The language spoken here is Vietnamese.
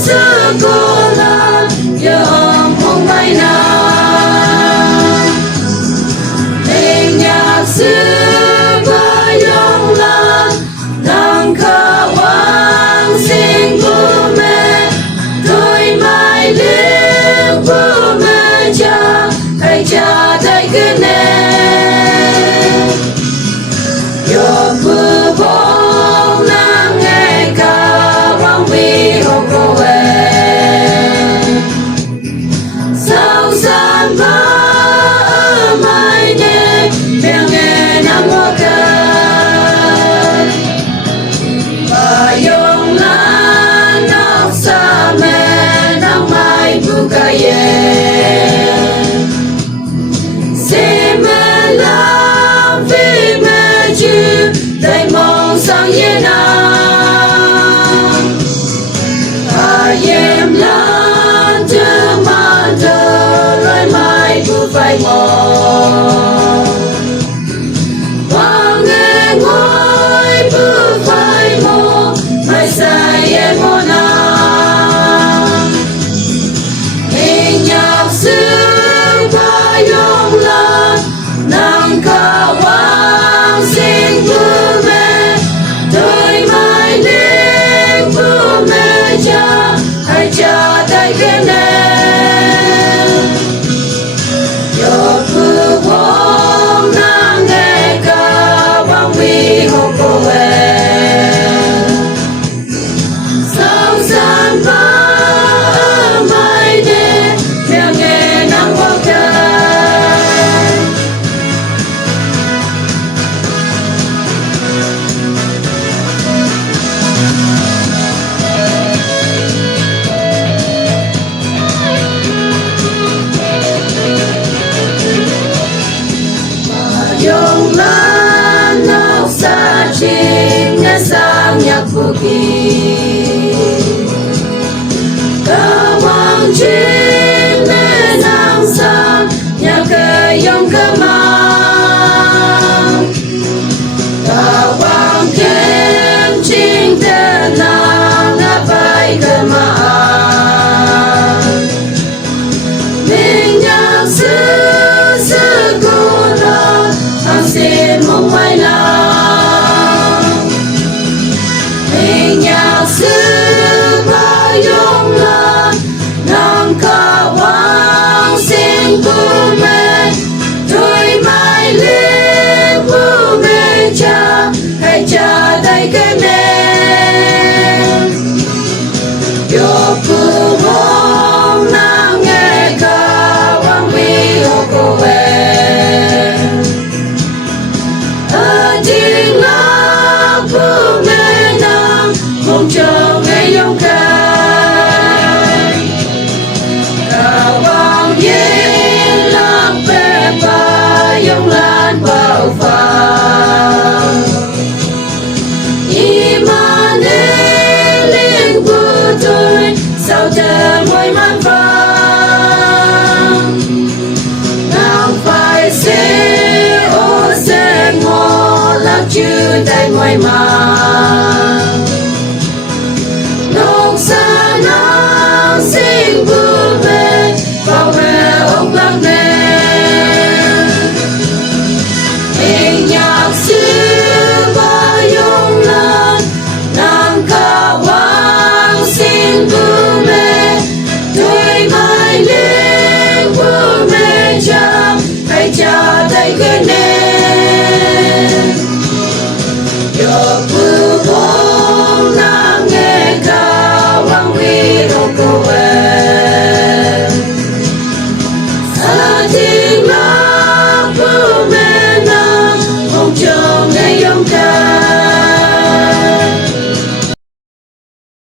sekolah yang mengmaina minyak sebayonglah nang kawang sing bume đôi mai đêm bume cha hay cha đại cái nè yo bơ bông nang nghe ca vang vi hồ cô sao san ba mai nè bèo nghe nam hoa ca và yong la nóc sa mẹ nang mai buka ye đại mong sang yên an em lan chưa mà chờ lời mai cứ phải mong và nghe ngôi cứ phải mong mai sai em mong nào hình nhạc xưa qua yong lan nàng ca vang xin bume đôi mai đêm bume cha hay cha đại cái nè yo cứ bom nàng nghe ca vang vi hồ cô sao san ba mai đêm mèo nghe nắng hoa ca yong la nóc sa chim nghe sang nhạc vũ kỳ ca vang chim mê nang sang nhạc cây yong ca mang ca vang kem chinh tên nàng ngã bay ca mang mình nhạc xưa xưa cô lo xin mong mai nào hình nhạc xưa ba yong la nàng ca vang xin bume đôi mai lên bume cha hay cha đại cái nè yo cứ mong nàng nghe ca vang vi hồ cô tiếng la bume nang mong chờ ngày yong ca ca vang yên lạc về ba yong lan bao phang Immanuel liên của tôi sao chờ môi man vang nàng phải sẽ ô sẽ ngô lạc chư tại ngoài mà